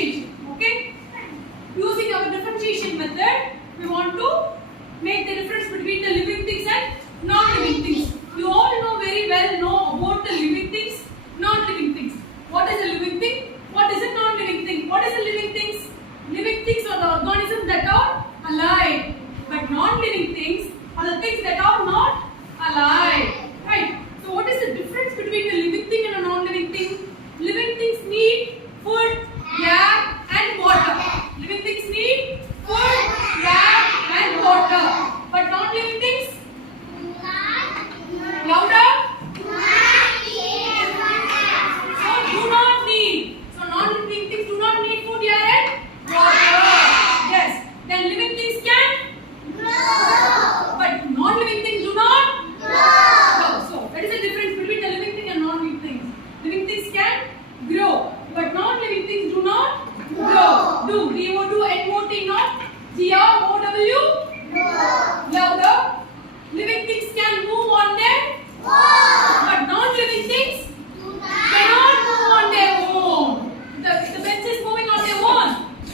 differentiation. Okay? Using our differentiation method, we want to make the difference between the living things and non-living things. You all very well know about the living things, non-living things. What is a living thing? What is a non-living thing? What is the living things? Living things are the organisms that are alive. But non-living things are the things that are not alive. Right? So what is the difference between a living thing and a non-living thing? Living things need food, air and water. Living things need food, air and water. But non-living things? Louder? So do not need. So non-living things do not need food, air and water. Yes. Then living things can grow. But non-living things do not grow. So that is the difference between the living thing and non-living things. Living things can grow, but non-living things do not grow. Do D-O-Do N-O-T not G-R-O-W. Louder. Living things can move on their own, but non-living things cannot move on their own. The bench is moving on their own.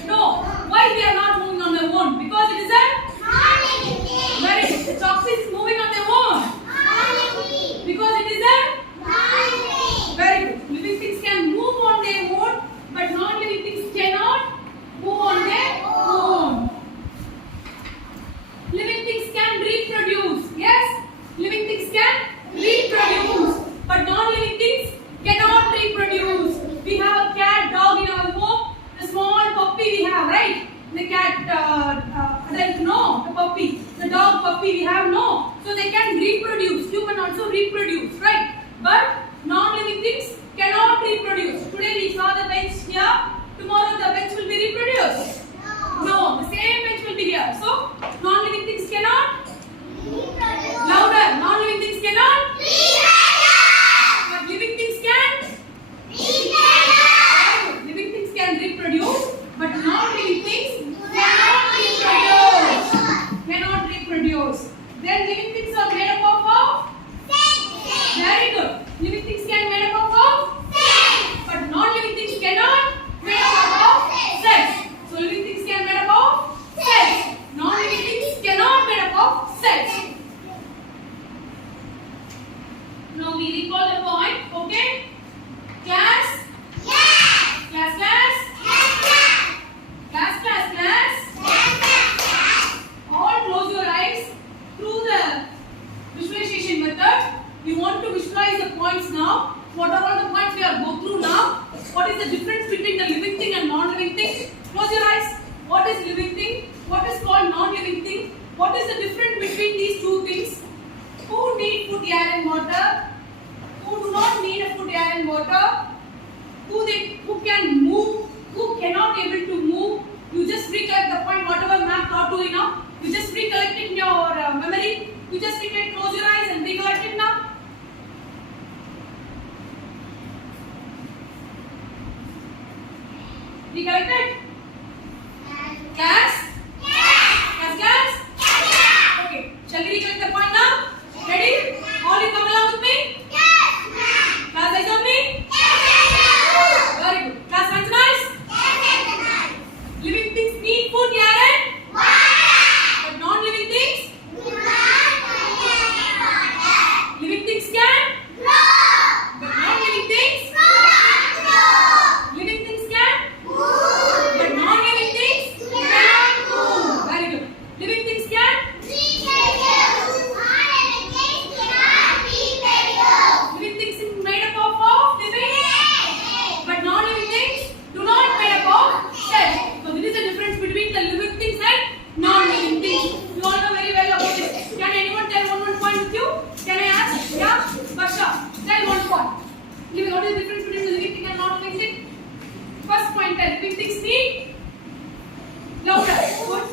No. Why they are not moving on their own? Because it is a non-living thing. Very good. The chalkpiece is moving on their own. Non-living. Because it is a non-living. Very good. Living things can move on their own, but non-living things cannot move on their own. Living things can reproduce. Yes? Living things can reproduce, but non-living things cannot reproduce. We have a cat, dog in our home. The small puppy we have, right? The cat, the puppy. The dog puppy we have, no. So they can reproduce. You can also reproduce, right? But non-living things cannot reproduce. Today we saw the bench here. Tomorrow the bench will be reproduced. No, the same bench will be here. So non-living things cannot reproduce. Louder. Non-living things cannot reproduce. But living things can reproduce. Living things can reproduce, but non-living things cannot reproduce. Cannot reproduce. Then living things are made up of cells. Very good. Living things can made up of cells, but non-living things cannot made up of cells. So living things can made up of cells. Non-living things cannot made up of cells. Now we recall the point. Okay? Class? Yes. Class, class? Yes, class. Class, class, class? Yes, class. All close your eyes. Through the visualization method, you want to visualize the points now. What are all the points we are go through now? What is the difference between the living thing and non-living thing? Close your eyes. What is living thing? What is called non-living thing? What is the difference between these two things? Who need food, air and water? Who do not need a food, air and water? Who can move? Who cannot able to move? You just recollect the point, whatever map taught to you now. You just recollect it in your memory. You just recollect, close your eyes and recollect it now. Recollect it? Class? Yes. Class, class? Yes. Okay. Shall we recollect the point now? Ready? All you come along with me? Yes. Class, eyes on me? Yes. Very good. Class, hands nice? Yes. Living things need food, air and water. But non-living things? Do not need water. Living things can grow. But non-living things? Do not grow. Living things can move. But non-living things cannot move. Very good. Living things can reproduce. Non-living things cannot reproduce. Living things is made up of living, but non-living things do not made up of cells. So this is the difference between the living things and non-living things. You all know very well about this. Can anyone tell one point with you? Can I ask? Yeah? Basha, tell one point. What is the difference between the living thing and non-living thing? First point, living things need louder. Good.